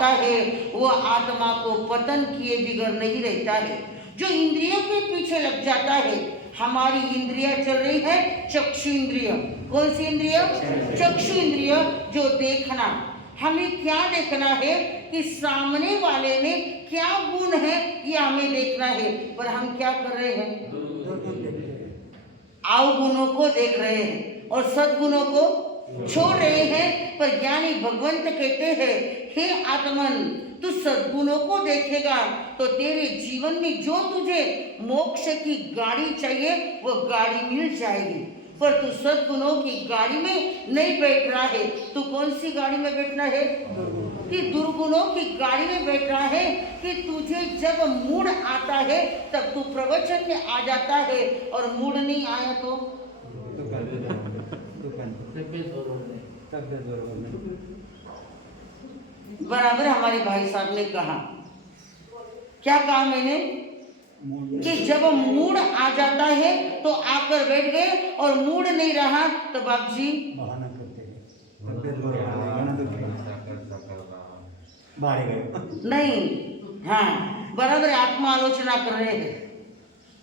जाता है वो आत्मा को पतन किए बिगड़ नहीं रहता है। जो इंद्रियों के पीछे लग जाता है, हमारी इंद्रियां चल रही है चक्षु इंद्रिय। कौन सी इंद्रिय? चक्षु इंद्रिय। जो देखना, हमें क्या देखना है कि सामने वाले में क्या गुण है ये हमें देखना है, पर हम क्या कर रहे हैं? अवगुणों को देख रहे हैं और सद्गुणों को छोड़ रहे हैं। पर ज्ञानी भगवंत कहते हैं, हे आत्मन, तू सद्गुणों को देखेगा तो तेरे जीवन में जो तुझे मोक्ष की गाड़ी चाहिए वो गाड़ी मिल जाएगी। पर तू सद्गुणों की गाड़ी में नहीं बैठ रहा है। तू कौन सी गाड़ी में बैठना है? कि दुर्गुणों की गाड़ी में बैठ रहा है। कि तुझे जब मूड आता है तब तू प्रवचन में आ जाता है, और मूड नहीं आया तो बराबर हमारे भाई साहब ने कहा, क्या कहा मैंने? कि जब मूड आ जाता है तो आकर बैठ गए, और मूड नहीं रहा तो बाप जी बहाना करते हैं, नहीं। हाँ बराबर, आत्मा आलोचना कर रहे हैं,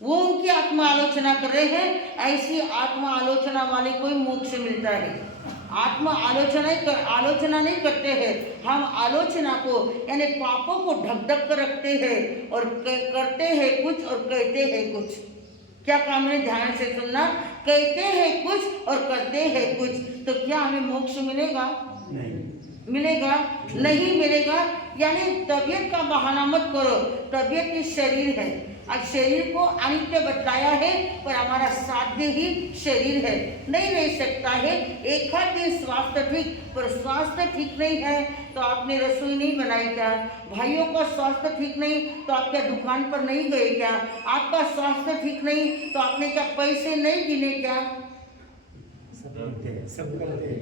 वो उनकी आत्मा आलोचना कर रहे हैं। ऐसी आत्मा आलोचना वाले को ही मोक्ष मिलता है। आत्मा आलोचना नहीं करते हैं, हम आलोचना को यानी पापों को ढक ढक कर रखते हैं, और करते हैं कुछ और कहते हैं कुछ। क्या काम है? ध्यान से सुनना। कहते हैं कुछ और करते हैं कुछ, तो क्या हमें मोक्ष मिलेगा? नहीं मिलेगा, नहीं मिलेगा। यानी तबीयत का बहाना मत करो। तबीयत ही शरीर है, आज शरीर को अनित्य बतलाया है, पर हमारा साध्य ही शरीर है, नहीं रह सकता है। एक आध दिन स्वास्थ्य ठीक, पर स्वास्थ्य ठीक नहीं है तो आपने रसोई नहीं बनाई क्या? भाइयों का स्वास्थ्य ठीक नहीं तो आप क्या दुकान पर नहीं गए क्या? आपका स्वास्थ्य ठीक नहीं तो आपने क्या पैसे नहीं गिने क्या? सब करते हैं।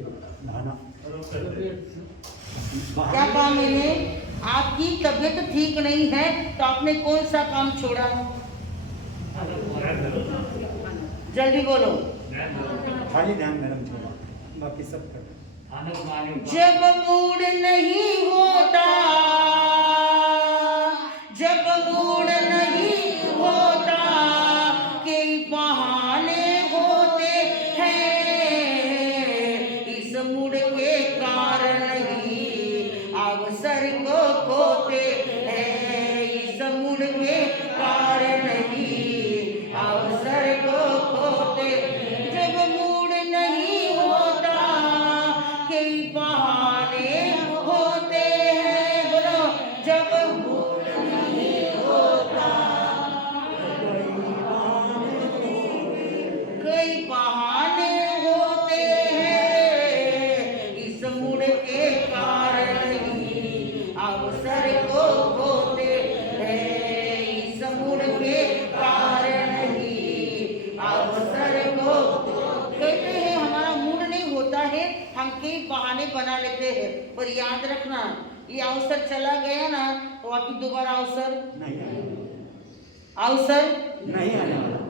क्या कहा मैंने? आपकी तबीयत ठीक नहीं है तो आपने कौन सा काम छोड़ा? जल्दी बोलो। खाली ध्यान मैडम छोड़ा, बाकी सब कर। जब मूड नहीं होता, जब मूड नहीं होता, कई बहाने होते हैं। इस मूड के कारण ही अवसर को खोते हैं। इस मूड के कारण ही अवसर को खोते। जब मूड नहीं होता कई बहाने होते हैं। बोलो, जब मूड नहीं होता कई बहाने होते हैं। इस मूड के कारण ही अवसर को खोते हैं। इस मूड के कारण ही अवसर को कहते हैं। हमारा मूड नहीं होता है, हम कई बहाने बना लेते हैं, पर याद रखना ये अवसर चला गया ना तो अभी दोबारा अवसर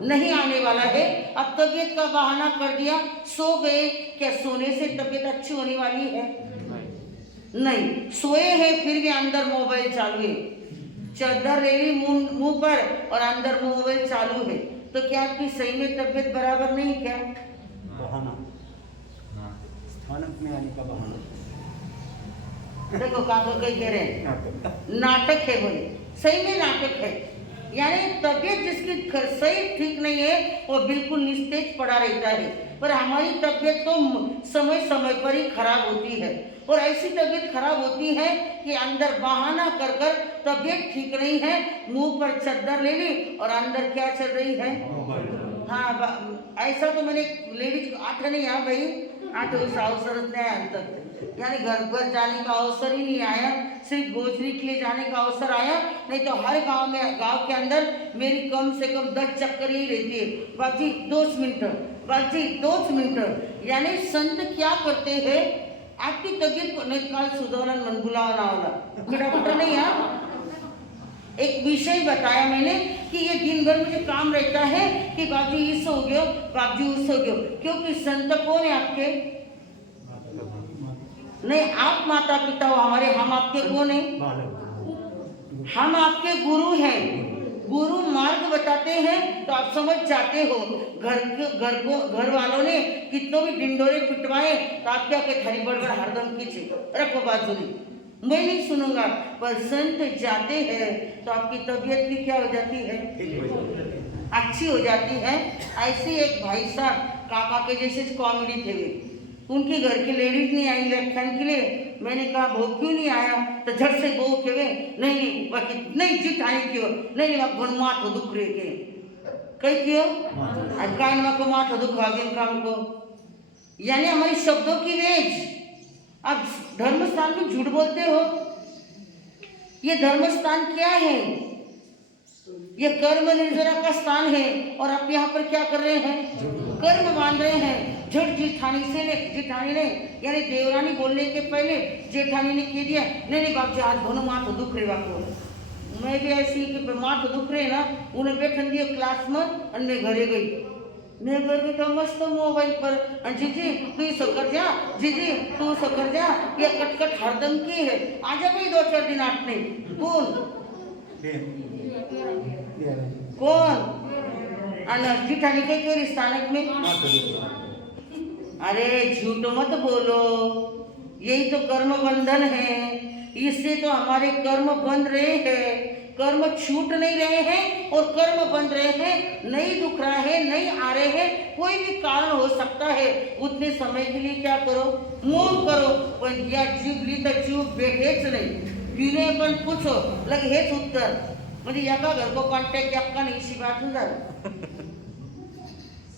नहीं आने वाला है। अब तबीयत का बहाना कर दिया, सो गए, क्या सोने से तबीयत अच्छी होने वाली है? नहीं। सोए हैं फिर भी अंदर मोबाइल चालू है, चादर ले ली मुंह पर और अंदर मोबाइल चालू है, तो क्या आपकी सही में तबीयत बराबर नहीं? क्या बहाना, स्थानक में आने का बहाना। देखो काका कहीं कह रहे हैं नाटक है, बोले सही में नाटक है। यानी तबीयत जिसकी सही ठीक नहीं है वो बिल्कुल निस्तेज पड़ा रहता है, पर हमारी तबीयत तो समय समय पर ही खराब होती है। और ऐसी तबीयत खराब होती है कि अंदर बहाना कर कर तबीयत ठीक नहीं है, मुंह पर चद्दर ले ली और अंदर क्या चल रही है? हाँ, ऐसा तो मैंने लेडीज को आठ नहीं है भाई, आठ उस अवसर नहीं आया तक, यानी घर जाने का अवसर ही नहीं आया, सिर्फ गोजरी के लिए जाने का अवसर आया। नहीं तो हर गांव के अंदर मेरी कम से कम 10 चक्कर ही रहती है। बाजी 2 मिनट, बाजी 2 मिनट। यानी संत क्या करते हैं, आपकी तबीयत को नहीं काल सुधौलन मन बुलावा ना होला खिटापट नहीं है। एक विषय बताया मैंने कि ये दिन भर मुझे काम रहता है कि बाबजी इस हो गयो, बाबजी उस हो गयो, क्योंकि संत कौन है आपके? नहीं, आप माता पिता हो हमारे, हम आपके कौन है? बालक। हम आपके गुरु हैं। गुरु मार्ग बताते हैं तो आप समझ जाते हो। घर वालों ने कितनों भी डिंडोरे पिटवाए तो आप क्या कहते, हरी बड़बड़ हरदम कीजिए, रखो बाजू में, मैं नहीं सुनूंगा। पर संत जाते हैं तो आपकी तबीयत भी क्या हो जाती है? अच्छी हो जाती है। ऐसे एक भाई साहब काका के जैसे कॉमेडी थे वे, उनके घर की लेडीज नहीं आई व्याख्यान के लिए। मैंने कहा वो क्यों नहीं आया? तो झट से बहू के वे नहीं बाकी नहीं जीत आई क्यों नहीं वह माथ दुख रहे के कई क्यों आज कान को माथ दुख आ गए काम को। यानी हमारी शब्दों की वेज। अब धर्म स्थान में झूठ बोलते हो। ये धर्म स्थान क्या है? ये कर्म निर्जरा का स्थान है और आप यहाँ पर क्या कर रहे हैं? कर्म मान रहे हैं। झट जेठानी ने यानी देवरानी बोलने के पहले जेठानी ने कह दिया नहीं बाप जी आज दोनों माँ तो दुख रहे बापू। मैं भी ऐसी कि माँ तो दुख रहे ना, उन्हें बैठन दिया क्लास में और मैं घरे गई। मैं घर गई तो मस्त मोबाइल पर जीजी तू सो कर जा, जीजी तू सो कर जा, ये कटकट हरदम की है। आजा भाई 2-4 दिन आटने कौन जेठानी के क्यों स्थानक में? अरे झूठ मत बोलो, यही तो कर्म बंधन है। इससे तो हमारे कर्म बंध रहे हैं, कर्म छूट नहीं रहे हैं और कर्म बंध रहे हैं। नहीं दुख रहा है, नहीं आ रहे हैं, कोई भी कारण हो सकता है। उतने समय के लिए क्या करो? मोह करो। पण या जीव ली तर जीव भेटेच नाही, तिने पण पूछो लगे हेच उत्तर म्हणजे एका घर को कॉन्टॅक्ट एका नहीं सी बात हो जाए।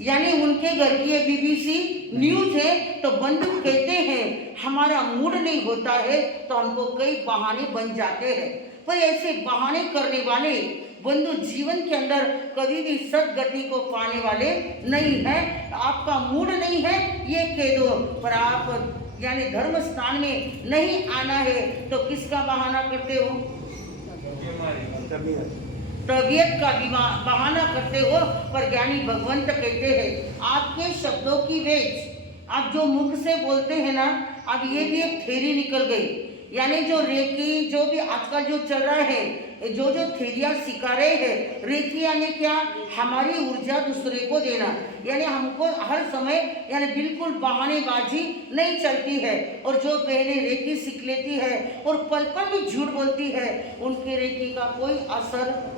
यानी उनके घर की ये बीबीसी न्यूज है तो बंधु कहते हैं हमारा मूड नहीं होता है तो हमको कई बहाने बन जाते हैं। पर ऐसे बहाने करने वाले बंधु जीवन के अंदर कभी भी सदगति को पाने वाले नहीं है। आपका मूड नहीं है ये कह दो, पर आप यानी धर्म स्थान में नहीं आना है तो किसका बहाना करते हो? तबीयत का बहाना करते हो। पर ज्ञानी भगवंत कहते हैं आपके शब्दों की वेज, आप जो मुख से बोलते हैं ना, अब ये भी एक थ्योरी निकल गई। यानी जो रेकी जो भी आजकल जो चल रहा है, जो थेरिया सिखा रहे हैं, रेकी यानी क्या? हमारी ऊर्जा दूसरे को देना। यानी हमको हर समय यानी बिल्कुल बहानेबाजी नहीं चलती है। और जो बहनें रेकी सीख लेती है और पल पल भी झूठ बोलती है, उनके रेकी का कोई असर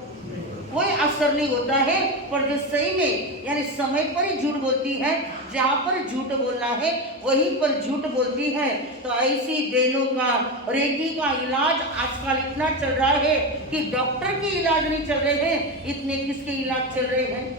नहीं होता है। पर जो सही में यानी समय पर ही झूठ बोलती है, जहाँ पर झूठ बोलना है वहीं पर झूठ बोलती है। तो ऐसी बहनों का रेकी का इलाज आजकल इतना चल रहा है कि डॉक्टर के इलाज नहीं चल रहे हैं, इतने किसके इलाज चल रहे हैं?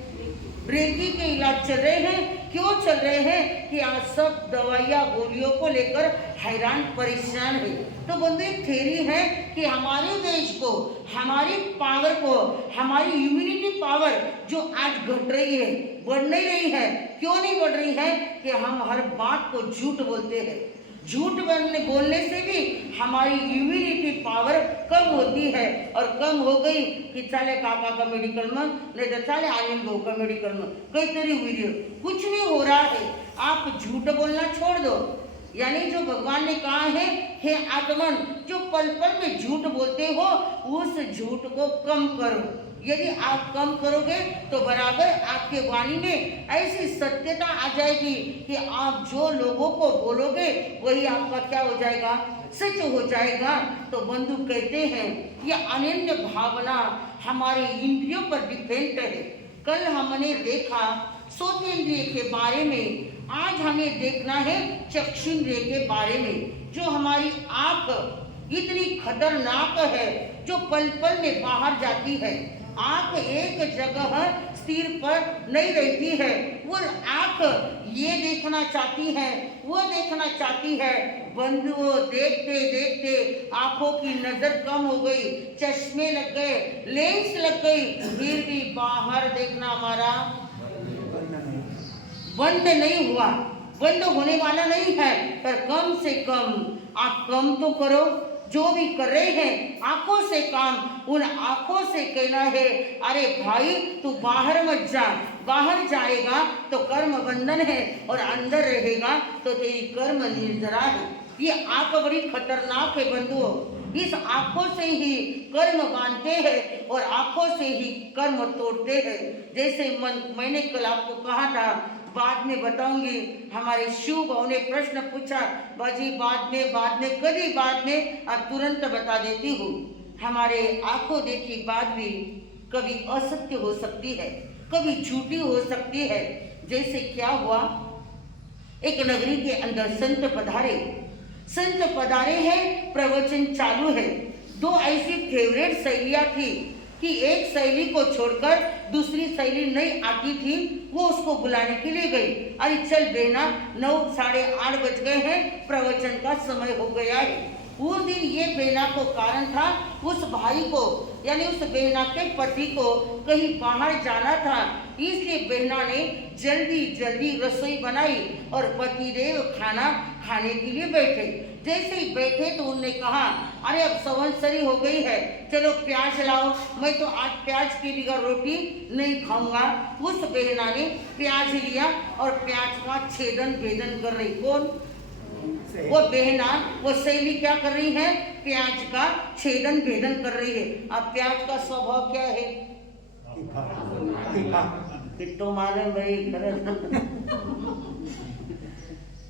रेकी के इलाज चल रहे हैं। क्यों चल रहे हैं? कि आज सब दवाइयाँ गोलियों को लेकर हैरान परेशान है। तो बंधु एक थ्योरी है कि हमारे देश को, हमारी पावर को, हमारी इम्यूनिटी पावर जो आज घट रही है, बढ़ नहीं रही है। क्यों नहीं बढ़ रही है? कि हम हर बात को झूठ बोलते हैं। झूठ बोलने से भी हमारी इम्यूनिटी पावर कम होती है। और कम हो गई कि चाले काका का मेडिकल में, नहीं तो चाले आनंद बहू का मेडिकल में, कई तरी वीडियो कुछ नहीं हो रहा है। आप झूठ बोलना छोड़ दो। यानी जो भगवान ने कहा है, हे आत्मन, जो पल पल में झूठ बोलते हो उस झूठ को कम करो। यदि आप कम करोगे तो बराबर आपके वाणी में ऐसी सत्यता आ जाएगी कि आप जो लोगों को बोलोगे वही आपका क्या हो जाएगा? सच हो जाएगा। तो बंधु कहते हैं ये अनन्य भावना हमारे इंद्रियों पर डिपेंड है। कल हमने देखा सोतेंद्रिय के बारे में, आज हमें देखना है चक्षुंद्रिय के बारे में। जो हमारी आँख इतनी खतरनाक है, जो पल पल में बाहर जाती है। आँख एक जगह स्थिर पर नहीं रहती है। वो आँख ये देखना चाहती है, वो देखना चाहती है। बंधुओं देखते देखते आँखों की नजर कम हो गई, चश्मे लग गए, लेंस लग गई, फिर भी बाहर देखना हमारा बंद नहीं हुआ, बंद होने वाला नहीं है। पर कम से कम आप कम तो करो। जो भी कर रहे हैं आंखों से काम, उन आंखों से कहना है अरे भाई तू बाहर मत जा। बाहर जाएगा तो कर्म बंधन है और अंदर रहेगा तो तेरी कर्म निर्जरा है। ये आंख बड़ी खतरनाक है बंधुओं। इस आंखों से ही कर्म बांधते हैं और आंखों से ही कर्म तोड़ते हैं। जैसे मैंने कल आपको कहा था, बाद में बताऊंगी। हमारे शिव भाव ने प्रश्न पूछा, बाजी बाद में कभी बाद में, अब तुरंत बता देती हूँ। हमारे आंखों देखी बात भी कभी असत्य हो सकती है, कभी झूठी हो सकती है। जैसे क्या हुआ, एक नगरी के अंदर संत पधारे हैं, प्रवचन चालू है। दो ऐसी फेवरेट सहेलियां थी कि एक सहेली को छोड़कर दूसरी सहेली नहीं आती थी, वो उसको बुलाने के लिए गई। अरे चल बहना, 9 साढ़े 8 बज गए हैं, प्रवचन का समय हो गया है। उस दिन ये बहना को कारण था, उस भाई को यानी उस बहना के पति को कहीं बाहर जाना था, इसलिए बहना ने जल्दी जल्दी रसोई बनाई और पतिदेव खाना खाने के लिए बैठे। जैसे ही बैठे तो उनने कहा, अरे अब संवत्सरी हो गई है, चलो प्याज लाओ, मैं तो आज प्याज के बगैर रोटी नहीं खाऊंगा। उस बहना ने प्याज लिया और प्याज का छेदन भेदन कर रही। कौन? वो बहना, वो सहेली क्या कर रही है? प्याज का छेदन भेदन कर रही है। अब प्याज का स्वभाव क्या है? कितो मालूम भाई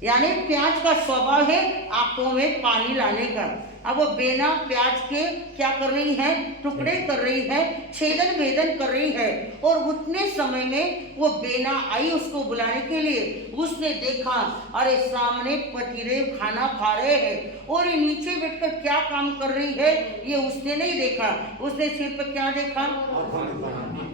यानी प्याज का स्वभाव है आंखों में पानी लाने का। अब वो बेना प्याज के क्या कर रही है? टुकड़े कर रही है, छेदन भेदन कर रही है। और उतने समय में वो बेना आई उसको बुलाने के लिए। उसने देखा, अरे सामने पतिदेव खाना खा रहे हैं और ये नीचे बैठकर क्या काम कर रही है, ये उसने नहीं देखा। उसने सिर्फ क्या देखा?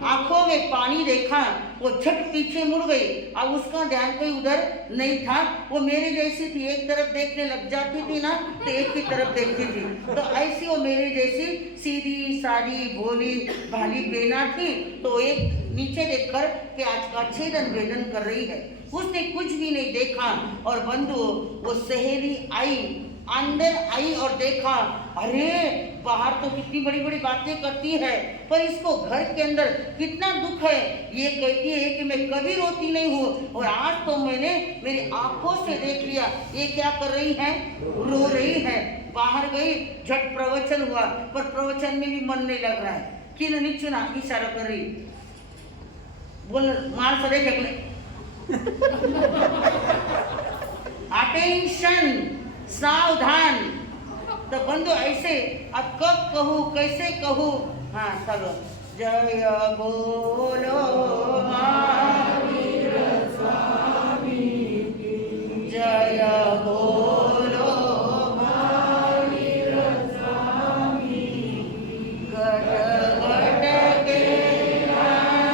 आंखों में पानी देखा। वो झट पीछे मुड़ गई। अब उसका ध्यान कहीं उधर नहीं था। वो मेरे जैसी थी, एक तरफ देखने लग जाती थी ना तो एक ही तरफ देखती थी। तो ऐसी वो मेरे जैसी सीधी सादी भोली भाली बेना थी। तो एक नीचे देखकर प्याज का छेदन भेदन कर रही है। उसने कुछ भी नहीं देखा। और बंधु, वो सहेली आई, अंदर आई और देखा, अरे बाहर तो कितनी बड़ी बड़ी बातें करती है, पर इसको घर के अंदर कितना दुख है। ये कहती है कि मैं कभी रोती नहीं हूँ और आज तो मैंने मेरी आंखों से देख लिया। ये क्या कर रही है? रो रही है। बाहर गई, झट प्रवचन हुआ, पर प्रवचन में भी मन नहीं लग रहा है। किन नीचे ना इशारा कर रही, बोल मार सड़े जगले अटेंशन, सावधान। तो बंधु ऐसे, अब कब कहूँ, कैसे कहूँ? हाँ चलो, जय बोलो महावीर स्वामी की, जय बोलो महावीर स्वामी की। गट गट के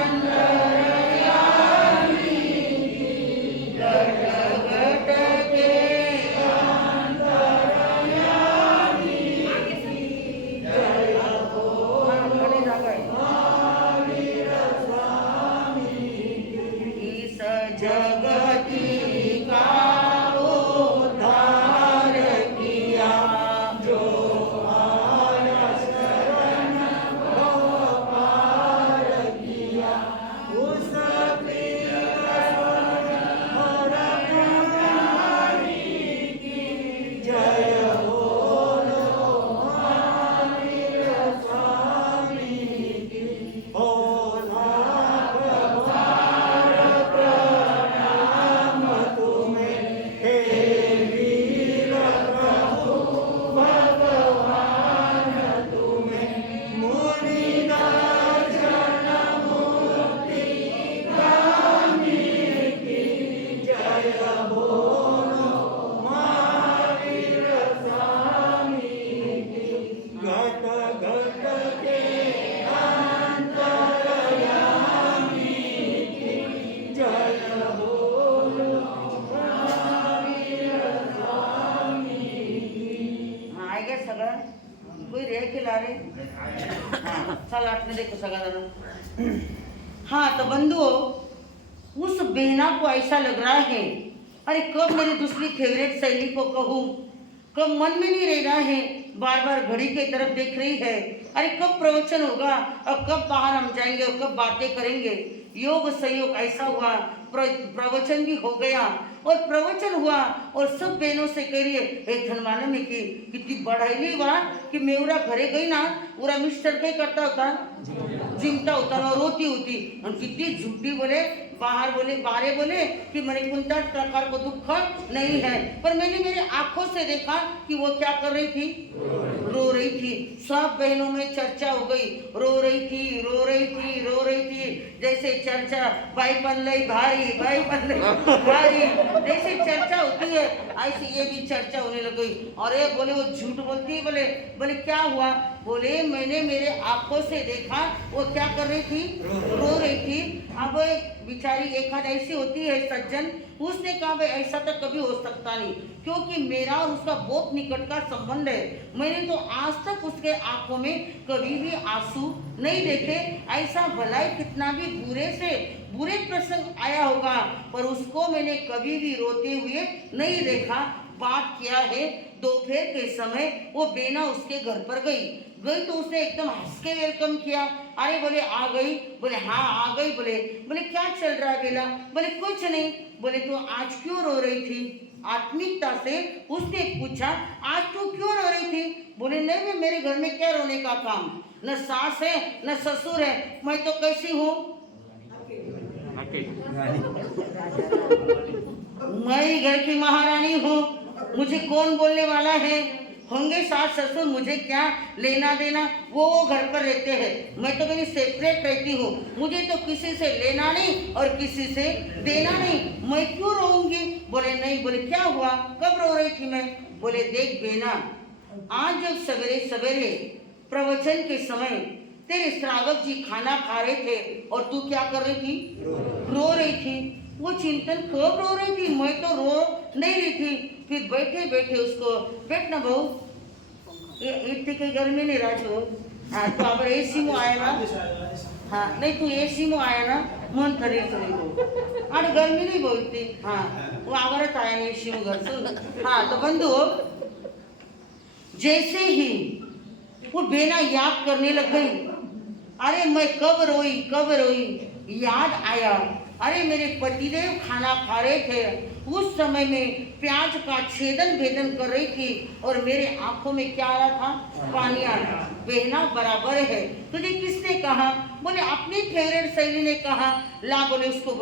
अंतर्यामी की, गट गट के कोई रे के ला रे। हाँ चल आपने देखो सगा दाना। हाँ तो बंधुओं, उस बहना को ऐसा लग रहा है, अरे कब मेरी दूसरी फेवरेट सहेली को कहूँ, कब मन में नहीं रह रहा है, बार बार घड़ी की तरफ देख रही है। अरे कब प्रवचन होगा और कब बाहर हम जाएंगे और कब बातें करेंगे। योग संयोग ऐसा हुआ, प्रवचन भी हो गया और प्रवचन हुआ और सब बहनों से कह रही है ए धनवाने में कि कितनी बढ़ाई हुआ कि मैं उरा घरे गई ना उरा मिस्टर क्या करता होता जिमता होता ना रोती होती और कितनी झूठी बोले बाहर बोले बारे बोले कि मैंने कुंता प्रकार को दुख नहीं है, पर मैंने मेरे आंखों से देखा कि वो क्या कर रही थी, रो रही थी। सब बहनों में चर्चा हो गई, रो रही थी रो रही थी रो रही थी, जैसे चर्चा भाई पल्लई भारी भाई पल्लई भारी जैसे चर्चा होती है ऐसे ये भी चर्चा होने लग गई। और ये बोले वो झूठ बोलती है, बोले बोले क्या हुआ, बोले मैंने मेरे आंखों से देखा वो क्या कर रही थी, रो रही थी। अब बेचारी एक आध ऐसी होती है सज्जन, उसने कहा भाई ऐसा तो कभी हो सकता नहीं क्योंकि मेरा और उसका बहुत निकट का संबंध है, मैंने तो आज तक उसके आंखों में कभी भी आंसू नहीं देखे। ऐसा भलाई कितना भी बुरे से बुरे प्रसंग आया होगा पर उसको मैंने कभी भी रोते हुए नहीं देखा। बात क्या है, दोपहर के समय वो बेना उसके घर पर गई तो उसने एकदम हंस के वेलकम किया। अरे बोले आ गई, बोले हाँ आ गई। बोले बोले क्या चल रहा है बेला, बोले कुछ नहीं। बोले तो आज क्यों रो रही थी, आत्मिकता से उसने पूछा आज तू क्यों रो रही थी। बोले नहीं मैं मेरे घर में क्या रोने का काम, न सास है न ससुर है, मैं तो कैसी हूँ, मैं ही घर की महारानी हूँ, मुझे कौन बोलने वाला है, होंगे सास ससुर मुझे क्या लेना देना, वो घर पर रहते हैं, मैं तो मेरी सेपरेट रहती हूँ, मुझे तो किसी से लेना नहीं और किसी से देना नहीं, मैं क्यों रोऊंगी। बोले नहीं। बोले क्या हुआ, कब रो रही थी मैं। बोले देख बेना, आज जब सवेरे सवेरे प्रवचन के समय तेरे श्रावक जी खाना खा रहे थे और तू क्या कर रही थी, रो रही थी। वो चिंतन कब रो रही थी, मैं तो रो नहीं रही थी। फिर बैठे बैठे उसको बैठना बहू इतने गर्मी नहीं राजू, हाँ तो अब एसी में आया ना, हाँ नहीं तू एसी में आया ना मन थरे थोड़ी हो और गर्मी नहीं बोलती, हाँ वो आवरत आया नहीं एसी में घर सुन। हाँ तो बंधु जैसे ही वो बेना याद करने लग गई, अरे मैं कब रोई, याद आया अरे मेरे पतिदेव खाना खा रहे थे, उस समय में प्याज का छेदन भेदन कर रही थी और मेरे आंखों में क्या आ रहा था, पानी आ रहा। बहना बराबर है, तुझे किसने कहा। बोले अपनी फेवरेट सहेली ने कहा, ला बोले उसको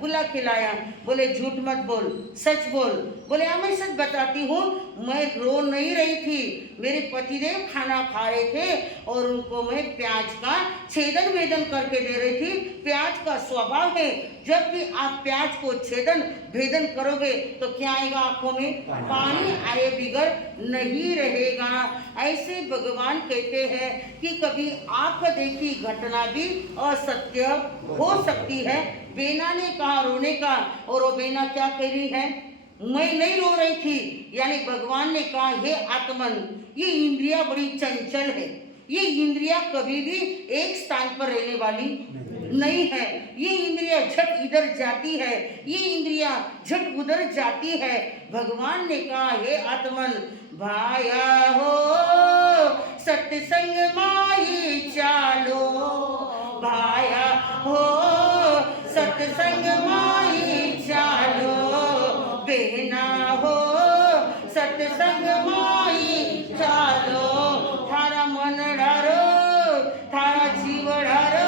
बुला खिलाया। बोले झूठ मत बोल, सच बोल। बोले हाँ मैं सच बताती हूँ, मैं रो नहीं रही थी, मेरे पतिदेव खाना खा रहे थे और उनको मैं प्याज का छेदन भेदन करके दे रही थी। प्याज का स्वभाव है, जब भी आप प्याज को छेदन भेदन करोगे तो क्या आएगा, आंखों में पानी आए बिगड़ नहीं रहेगा। ऐसे भगवान कहते हैं कि कभी आंख देखी घटना भी असत्य हो सकती है। बेना ने कहा रोने का और वो बेना क्या कह रही है, मैं नहीं रो रही थी। यानी भगवान ने कहा हे आत्मन, ये इंद्रिया बड़ी चंचल है, ये इंद्रिया कभी भी एक स्थान पर रहने वाली नहीं है, ये इंद्रिया झट इधर जाती है, ये इंद्रिया झट उधर जाती है। भगवान ने कहा हे आत्मन, भाया हो सत्संग माई चालो, भाया हो सत्संग माई चालो, बहना हो सत्संग माई चालो, थारा मन डारो थारा जीव डारो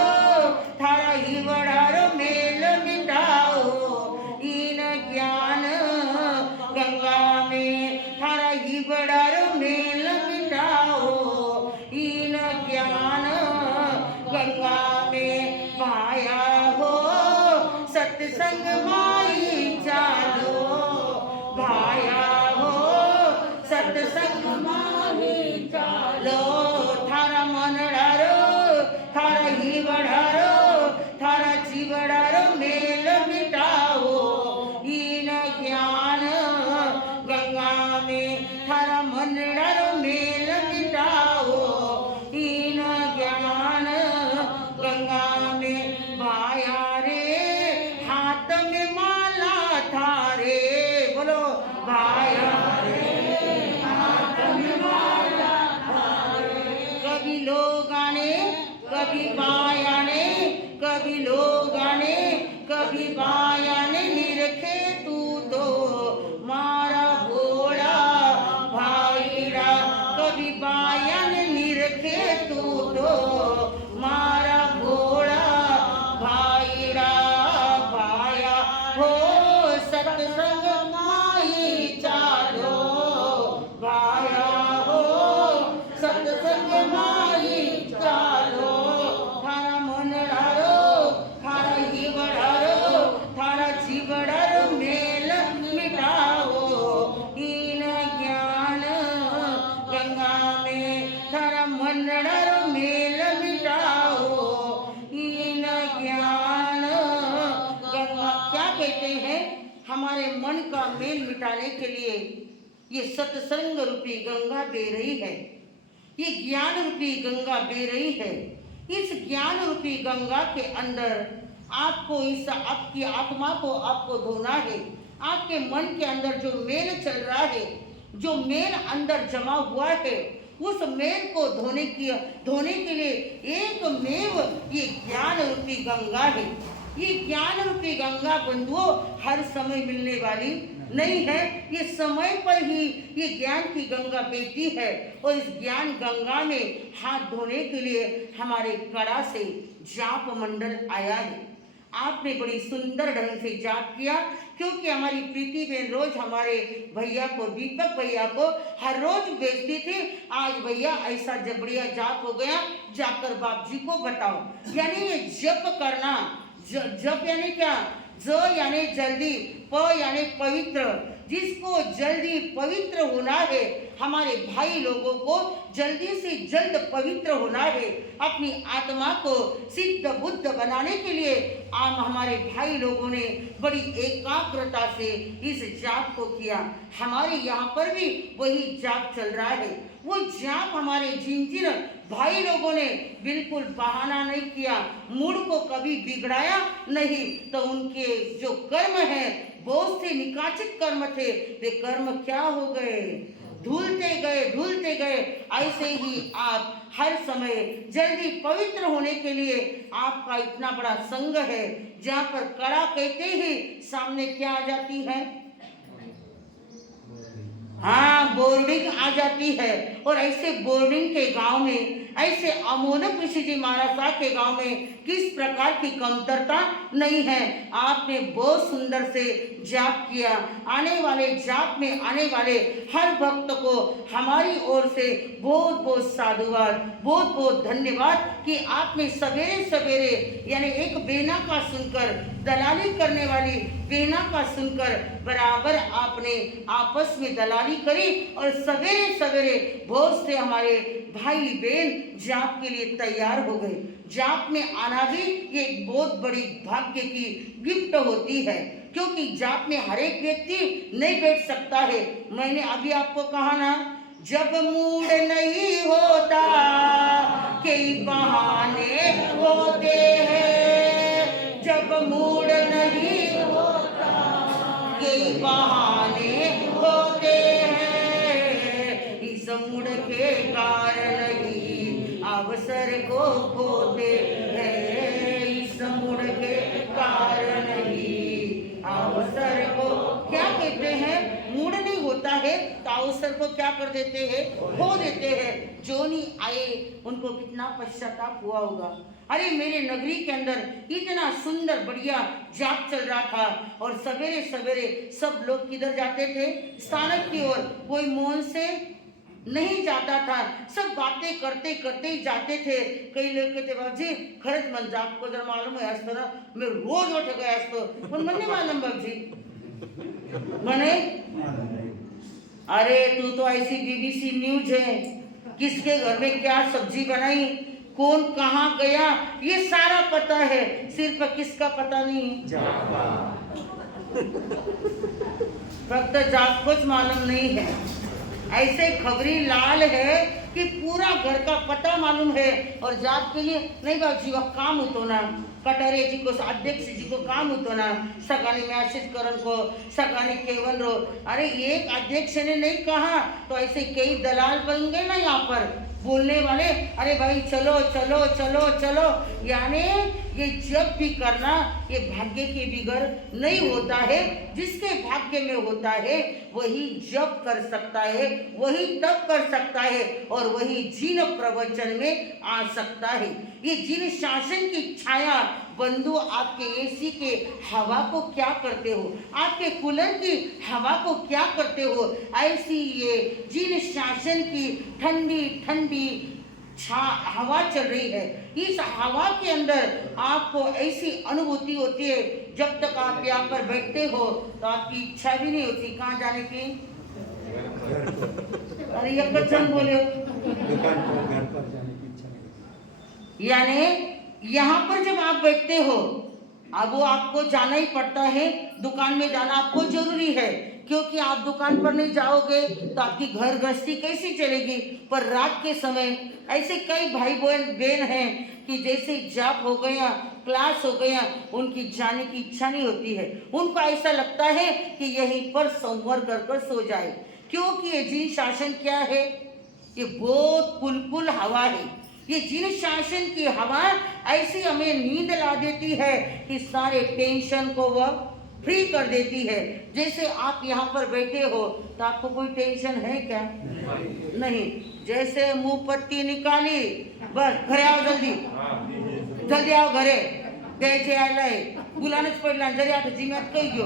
थारा हिवड़ारो मेल मिटाओ, इन ज्ञान गंगा में थारा हिवड़ारो मेल मिटाओ, इन ज्ञान गंगा में पाया हो सत्संग माई चालो, भाया हो सत्संग माई चालो, थारा मन डारो थारा हिवड़ारो थारा जीवड़ारो मेल मिटाओ, इन ज्ञान गंगा में थारा मन डारो मेल मिटाओ, इन ज्ञान गंगा में भाया रे हाथ में माला थारे, बोलो भाया रे हाथ में माला थारे, कभी लोग आने कभी बायाने, कभी लोग आने कभी बायाने, निरखे तू तो मनडर मेल मिटाओ इन ज्ञान गंगा। क्या कहते हैं? हमारे मन का मेल मिटाने के लिए ये सत्संग रूपी गंगा बह रही है, ये ज्ञान रूपी गंगा बह रही है। इस ज्ञान रूपी गंगा के अंदर आपको, इस आपकी आत्मा को आपको धोना है। आपके मन के अंदर जो मेल चल रहा है, जो मेल अंदर जमा हुआ है, उस मेल को धोने के लिए एक मेव ये ज्ञान रूपी गंगा है। ये ज्ञान रूपी गंगा बंधुओं हर समय मिलने वाली नहीं है, ये समय पर ही ये ज्ञान की गंगा बहती है। और इस ज्ञान गंगा में हाथ धोने के लिए हमारे कड़ा से जाप मंडल आया है। आपने बड़ी सुंदर ढंग से जाप किया, क्योंकि हमारी प्रीति बहन रोज हमारे भैया को, दीपक भैया को हर रोज भेजती थी, आज भैया ऐसा बढ़िया जाप हो गया, जाकर बाप जी को बताओ। यानी ये जप करना, जप यानी क्या? ज यानी जल्दी, प यानी पवित्र। जिसको जल्दी पवित्र होना है, हमारे भाई लोगों को जल्दी से जल्द पवित्र होना है, अपनी आत्मा को सिद्ध बुद्ध बनाने के लिए हमारे भाई लोगों ने बड़ी एकाग्रता से इस जाप को किया। हमारे यहाँ पर भी वही जाप चल रहा है। वो जाप हमारे जिन भाई लोगों ने बिल्कुल बहाना नहीं किया, मूड को कभी बिगड़ाया नहीं, तो उनके जो कर्म है, बहुत से निकाचित कर्म थे, वे कर्म क्या हो गए? धुलते गए। ऐसे ही आप हर समय जल्दी पवित्र होने के लिए आपका इतना बड़ा संग है, जहाँ पर कड़ा कहते ही सामने क्या आ जाती है? हाँ, बोर्डिंग आ जाती है। और ऐसे बोर्डिंग के गांव में, ऐसे अमोनक ऋषि जी महाराज साहब के गांव में किस प्रकार की कमतरता नहीं है। आपने बहुत सुंदर से जाप किया। आने वाले जाप में आने वाले हर भक्त को हमारी ओर से बहुत बहुत साधुवाद, बहुत बहुत धन्यवाद कि आपने सवेरे सवेरे यानी एक बेना का सुनकर, दलाली करने वाली बेना का सुनकर बराबर आपने आपस में दलाली करी, और सवेरे सवेरे बहुत से हमारे भाई बहन जाप के लिए तैयार हो गए। जाप में आना भी ये एक बहुत बड़ी भाग्य की गिफ्ट होती है, क्योंकि जाप में हर एक व्यक्ति नहीं बैठ सकता है। मैंने अभी आपको कहा ना, जब मूड नहीं होता कई बहाने होते हैं, जब मूड नहीं होता कई बहाने होते हैं, इस मूड के कारण ही अवसर को खोते हैं, इस मूड के कारण ही अवसर को। क्या कहते हैं? मूड नहीं होता है तो अवसर को क्या कर देते हैं? खो देते हैं। जो नहीं आए उनको कितना पश्चाताप हुआ होगा। अरे मेरे नगरी के अंदर इतना सुंदर बढ़िया जाप चल रहा था, और सवेरे सवेरे सब लोग किधर जाते थे? स्थानक की ओर। कोई मौन से नहीं जाता था, सब बातें करते करते ही जाते थे। कई लोग कहते बाबूजी खरंच मन आपको जर मालूम है आज तरह मैं रोज उठ गया तो पण मन नहीं मालूम बाबूजी मने। अरे तू तो ऐसी BBC न्यूज है, किसके घर में क्या सब्जी बनाई, कौन कहाँ गया, ये सारा पता है, सिर्फ किसका पता नहीं? फक्त जाप कुछ मालूम नहीं है। ऐसे खबरी लाल है कि पूरा घर का पता मालूम है, और जाप के लिए नहीं बाबूजी वह काम होतो ना, कटारे जी को, अध्यक्ष जी को काम होतो ना, सगाने मैसेज करन को, सगाने केवन रो। अरे एक अध्यक्ष ने नहीं कहा तो ऐसे कई दलाल बन गए ना यहाँ पर बोलने वाले। अरे भाई चलो चलो चलो चलो, यानी ये जब भी करना ये भाग्य के बिगड़ नहीं होता है। जिसके भाग्य में होता है वही जब कर सकता है, वही तब कर सकता है, और वही जिन प्रवचन में आ सकता है। ये जिन शासन की छाया बंधु आपके AC के हवा को क्या करते हो, आपके कूलर की हवा को क्या करते हो, ऐसी ये जिन शासन की ठंडी ठंडी हवा चल रही है, इस हवा के अंदर आपको ऐसी अनुभूति होती है। जब तक आप यहाँ पर बैठते हो तो आपकी इच्छा भी नहीं होती कहाँ जाने की। अरे ये कच्चन बोले यानी यहाँ पर जब आप बैठते हो, अब वो आपको जाना ही पड़ता है, दुकान में जाना आपको जरूरी है, क्योंकि आप दुकान पर नहीं जाओगे तो आपकी घर गृहस्थी कैसी चलेगी। पर रात के समय ऐसे कई भाई बहन हैं कि जैसे जॉब हो गया, क्लास हो गया, उनकी जाने की इच्छा नहीं होती है। उनको ऐसा लगता है कि यहीं पर संवर कर सो जाए, क्योंकि ये जीन शासन क्या है, ये बहुत कुलकुल हवा है। ये जीन शासन की हवा ऐसी हमें नींद ला देती है कि सारे टेंशन को वह फ्री कर देती है। जैसे आप यहाँ पर बैठे हो तो आपको कोई टेंशन है क्या? नहीं। जैसे मुंह पत्ती निकाली, बस घरे आओ, जल्दी जल्दी आओ घरे, द्यायचे आलाय, गुलानच पडला, जरी आता जिम्यात काही गयो,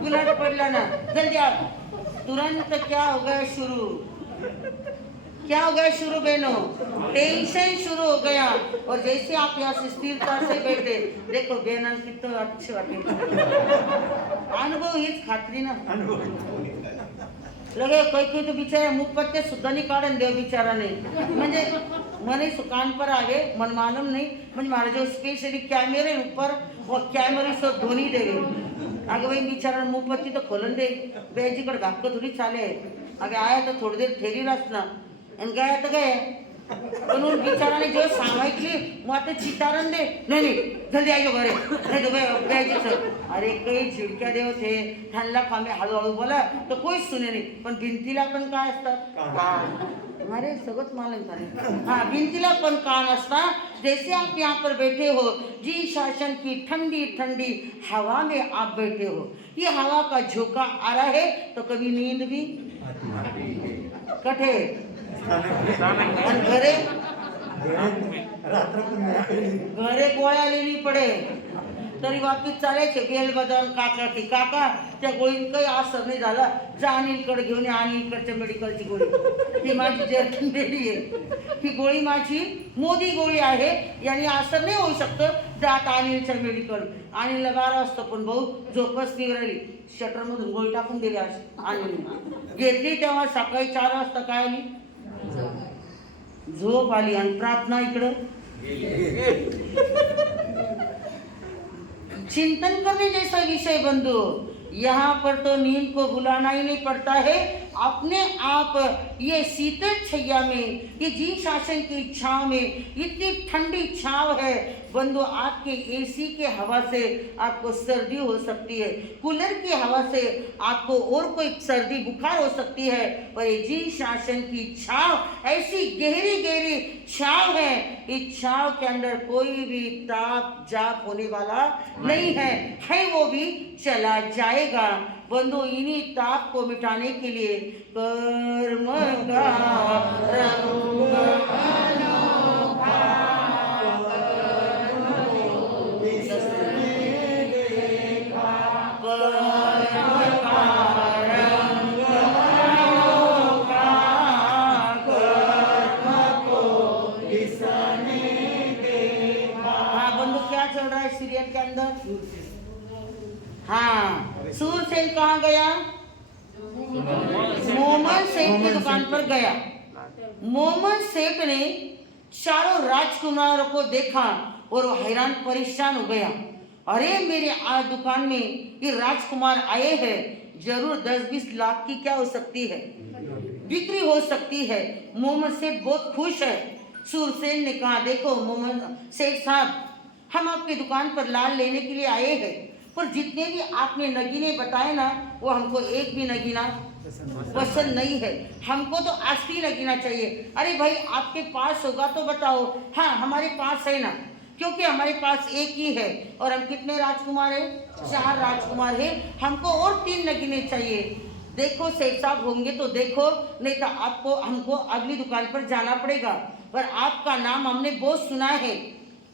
गुलान पडला ना, जल्दी आओ। तुरंत क्या हो गया शुरू, क्या हो गया शुरू बहनों, टेंशन शुरू हो गया। और जैसे आप यहाँ से स्थिरता से बैठे, देखो बहन कितना अच्छे वाटे, अनुभव हीच खात्री ना, लगे काही तो बिचारा मुख पत्ते सुद्धा नहीं काढून देव बिचाराने, म्हणजे મને સુકાન પર આવે मन मालूम नहीं, म्हणजे मारा जो स्पेशली कैमरे ऊपर वो कैमरे से धोनी देवे, अगे भाई बिचारा मुंह पत्ती तो खोलन दे, बेजीकडे घाक थोडी चाले, अगे आया तो थोड़ी देर ठेरी रास ना, आणि गया तो गए, पण उन बिचाराने जो सांगितली मग आता चितारण दे, नहीं जल्दी आइयो घरे, नहीं तो बेजी सर, अरे काही झिडक्या देव थे, ठाणला कामे हळूहळू बोला तो कोईच सुने नहीं, पण भिंतीला पण काय असतात, हमारे सगत मालूम था। हाँ, भिंतीला पण कान असतात। जैसे आप यहाँ पर बैठे हो, जी शासन की ठंडी ठंडी हवा में आप बैठे हो, ये हवा का झोंका आ रहा है तो कभी नींद भी कटे, घरे घरे गोळ्या लेनी पडे, तरी वापिस चालायचे बेल बदल काका की काका त्या गोळीन काही असर नाही झाला, जा अनिलकडे घेऊन या, अनिलकडच्या मेडिकलची गोळी, ही माझी जर्किन बेडी आहे, ही गोळी माझी मोदी गोळी आहे, याने असर नाही होऊ शकतं, जात अनिलच्या मेडिकल। अनिलला 12 वाजता पण भाऊ झोपच नाही राहिली, शटरमधून गोळी टाकून दिली अनिलने, घेतली तेव्हा सकाळी 4 वाजता काय आली, झोप आली, आणि प्रार्थना इकडं चिंतन करने जैसा विषय बंधु, यहाँ पर तो नींद को बुलाना ही नहीं पड़ता है, अपने आप ये शीतल छैया में, ये जीन शासन की छाँव में, इतनी ठंडी छाँव है बंधु, आपके एसी के हवा से आपको सर्दी हो सकती है, कूलर की हवा से आपको और कोई सर्दी बुखार हो सकती है, पर ये जीन शासन की छाँव ऐसी गहरी गहरी छाँव है, इस छाँव के अंदर कोई भी ताप जाप होने वाला नहीं है वो भी चला जाएगा। बंधु, इन्हीं ताप को मिटाने के लिए कर्म का रंग अनोखा, सीरियल के अंदर, हाँ, सूरसेन कहाँ गया, मोहम्मद सेठ की दुकान पर गया। मोहम्मद सेठ ने चारों राजकुमारों को देखा और वो हैरान परेशान हो गया, अरे मेरे आज दुकान में ये राजकुमार आए हैं, जरूर 10-20 लाख की क्या हो सकती है, बिक्री हो सकती है। मोहम्मद सेठ बहुत खुश है। सूरसेन ने कहा, देखो मोहम्मद सेठ साहब, हम आपकी दुकान पर लाल लेने के लिए आए हैं, पर जितने भी आपने नगीने बताए ना, वो हमको एक भी नगीना पसंद नहीं है, हमको तो असली नगीना चाहिए। अरे भाई, आपके पास होगा तो बताओ। हाँ, हमारे पास है ना, क्योंकि हमारे पास एक ही है, और हम कितने राजकुमार हैं, 4 राजकुमार हैं, हमको और 3 नगीने चाहिए। देखो सेठ साहब, होंगे तो देखो, नहीं तो आपको हमको अगली दुकान पर जाना पड़ेगा, पर आपका नाम हमने बहुत सुना है।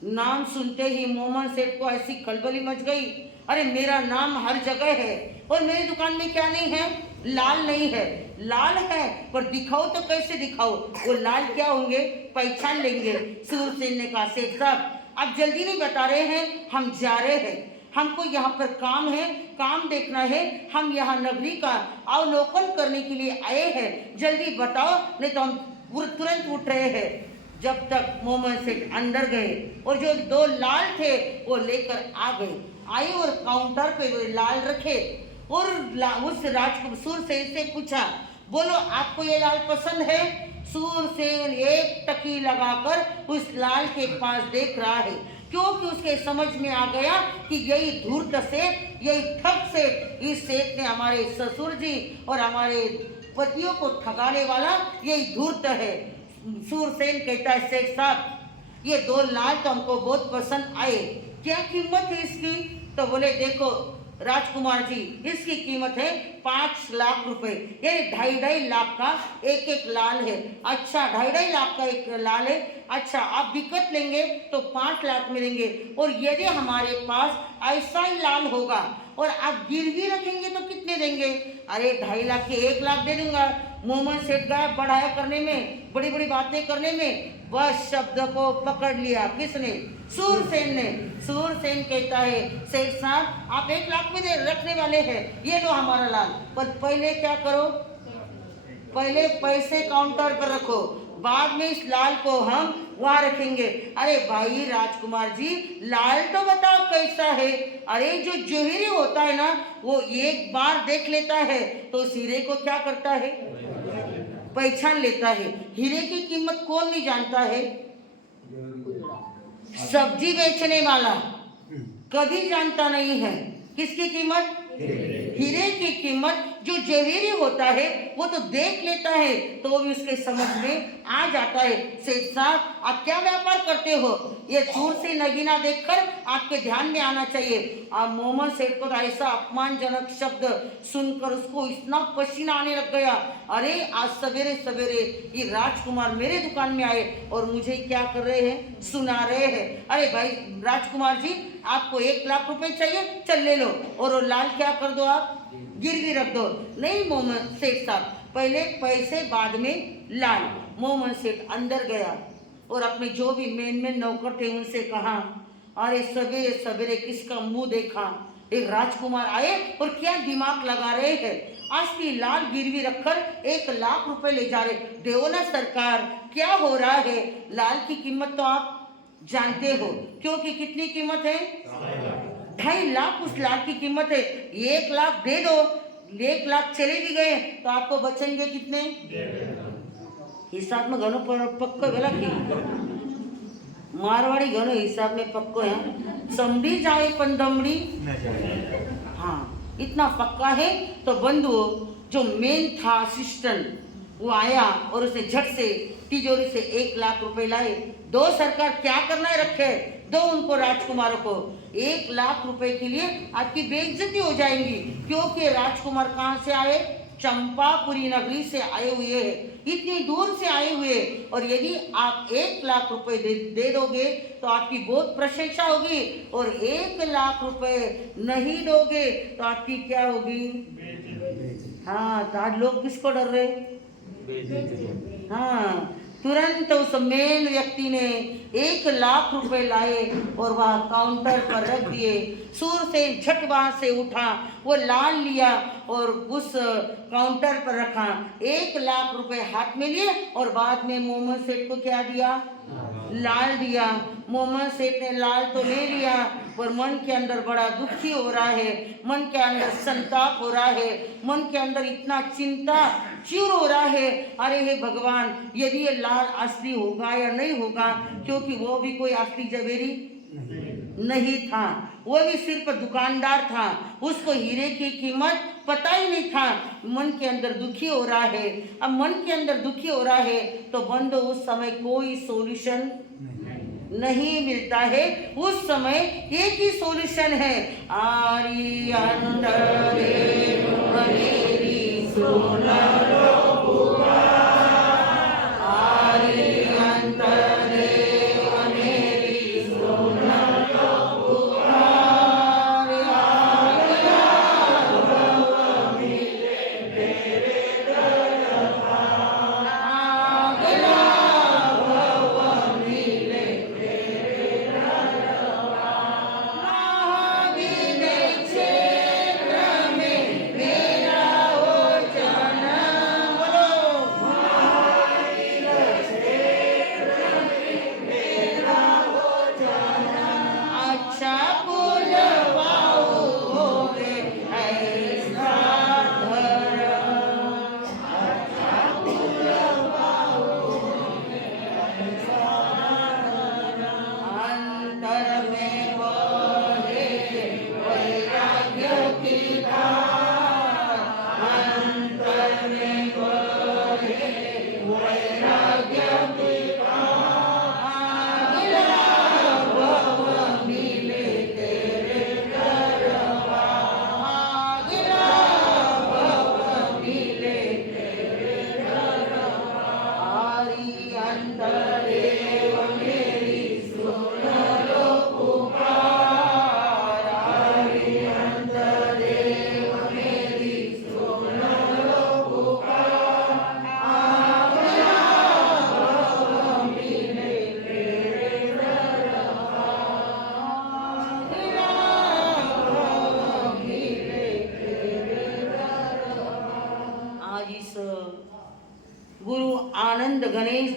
नाम सुनते ही मोहम्मद सेठ को ऐसी खलबली मच गई, अरे मेरा नाम हर जगह है, और मेरी दुकान में क्या नहीं है, लाल नहीं है। लाल है पर दिखाओ तो कैसे दिखाओ, वो लाल क्या होंगे, पहचान लेंगे। सूरसेन ने कहा, सेठ साहब आप जल्दी नहीं बता रहे हैं, हम जा रहे हैं, हमको यहाँ पर काम है, काम देखना है, हम यहाँ नगरी का अवलोकन करने के लिए आए हैं, जल्दी बताओ, नहीं तो हम तुरंत उठ रहे हैं। जब तक मोहम्मद सेठ अंदर गए और जो दो लाल थे वो लेकर आ गए, आए और काउंटर पे वो लाल रखे और उस सूरसेन से पूछा, बोलो आपको ये लाल पसंद है? सूरसेन एक टकी लगाकर उस लाल के पास देख रहा है, क्योंकि उसके समझ में आ गया कि यही धूर्त सेठ, यही ठग सेठ, इस सेठ ने हमारे ससुर जी और हमारे पतियों को ठगाने वाला यही धूर्त है। सूरसेन कहता है, सेठ साहब ये दो लाल तो हमको बहुत पसंद आए, क्या कीमत है इसकी? तो बोले, देखो राजकुमार जी, इसकी कीमत है 5 लाख रुपए, यानी 2.5 लाख का एक लाल है। अच्छा, 2.5 लाख का एक लाल है, अच्छा आप बिकट लेंगे तो 5 लाख में देंगे, और यदि हमारे पास ऐसा ही लाल होगा और आप गिरवी रखेंगे तो कितने देंगे? अरे 2.5 लाख के 1 लाख दे दूंगा। मोहम्मद सेठ का बढ़ाया करने में, बड़ी बड़ी बातें करने में बस शब्द को पकड़ लिया। किसने? सूरसेन ने। सूरसेन कहता है, सेठ साहब आप 1 लाख में रखने वाले हैं, ये लो हमारा लाल, पर पहले क्या करो, पहले पैसे काउंटर पर रखो, बाद में इस लाल को हम वहां रखेंगे। अरे भाई राजकुमार जी, लाल तो बताओ कैसा है? अरे जो जौहरी होता है ना, वो एक बार देख लेता है तो उस हीरे को क्या करता है? पहचान लेता है। हीरे की कीमत कौन नहीं जानता है? सब्जी बेचने वाला कभी जानता नहीं है किसकी कीमत? हीरे की कीमत जो जवेरी होता है वो तो देख लेता है, तो भी उसके समझ में आ जाता है। सेठ साहब आप क्या व्यापार करते हो? ये दूर से नगीना देखकर आपके ध्यान में आना चाहिए। आप मोहम्मद सेठ को ऐसा अपमानजनक शब्द सुनकर उसको इतना पसीना आने लग गया। अरे आज सवेरे सवेरे ये राजकुमार मेरे दुकान में आए और मुझे क्या कर रहे हैं? सुना रहे हैं। अरे भाई राजकुमार जी, आपको 1 लाख रुपए चाहिए, चल ले लो, और वो लाल क्या कर दो, आप गिरवी रख दो। नहीं मोहम्मद सेठ साहब, पहले पैसे बाद में लाल। मोहम्मद सेठ अंदर गया और अपने जो भी मेन नौकर थे उनसे कहा, अरे सवेरे सवेरे किसका मुंह देखा, एक राजकुमार आए और क्या दिमाग लगा रहे हैं, आज की लाल गिरवी रखकर 1 लाख रुपए ले जा रहे। देवो ना सरकार, क्या हो रहा है? लाल की कीमत तो आप जानते हो, क्योंकि कितनी कीमत है? 2.5 लाख उस लाल की कीमत है। 1 लाख दे दो, 1 लाख चले भी गए तो आपको बचेंगे कितने? हिसाब में घणो पक्को वेला की मारवाड़ी घणो हिसाब में पक्को है, समझी जाए पण दमड़ी न जाए। हाँ, इतना पक्का है। तो बंधुओं, जो मेन था असिस्टेंट, वो आया और उसने झट से तिजोरी से 1 लाख रुपए लाए। दो सरकार, क्या करना है रखे, दो उनको राजकुमारों को। 1 लाख रुपए के लिए आपकी बेइज्जती हो जाएंगी, क्योंकि राजकुमार कहाँ से आए? चंपापुरी नगरी से आए हुए हैं, इतनी दूर से आए हुए, और यदि आप 1 लाख रुपए दे दोगे तो आपकी बहुत प्रशंसा होगी, और 1 लाख रुपए नहीं दोगे तो आपकी क्या होगी? हाँ, तो आज लोग किसको डर रहे? हाँ, तुरंत उस मेन व्यक्ति ने 1 लाख रुपए लाए और वह काउंटर पर रख दिए। सूरसेन झट वहां से उठा, वो लाल लिया और उस काउंटर पर रखा। 1 लाख रुपए हाथ में लिए और बाद में मोहम्मद सेठ को क्या दिया? लाल दिया। मोहम्मद सेठ ने लाल तो ले लिया, पर मन के अंदर बड़ा दुखी हो रहा है, मन के अंदर संताप हो रहा है, मन के अंदर इतना चिंता चूर हो रहा है। अरे हे भगवान, यदि ये लाल असली होगा या नहीं होगा, क्योंकि वो भी कोई असली जवेरी नहीं था, वो भी सिर्फ दुकानदार था, उसको हीरे की कीमत पता ही नहीं था। मन के अंदर दुखी हो रहा है। अब मन के अंदर दुखी हो रहा है तो बंधु उस समय कोई सॉल्यूशन नहीं मिलता है। उस समय एक ही सॉल्यूशन है, आरी अंतरे बनेरी सोना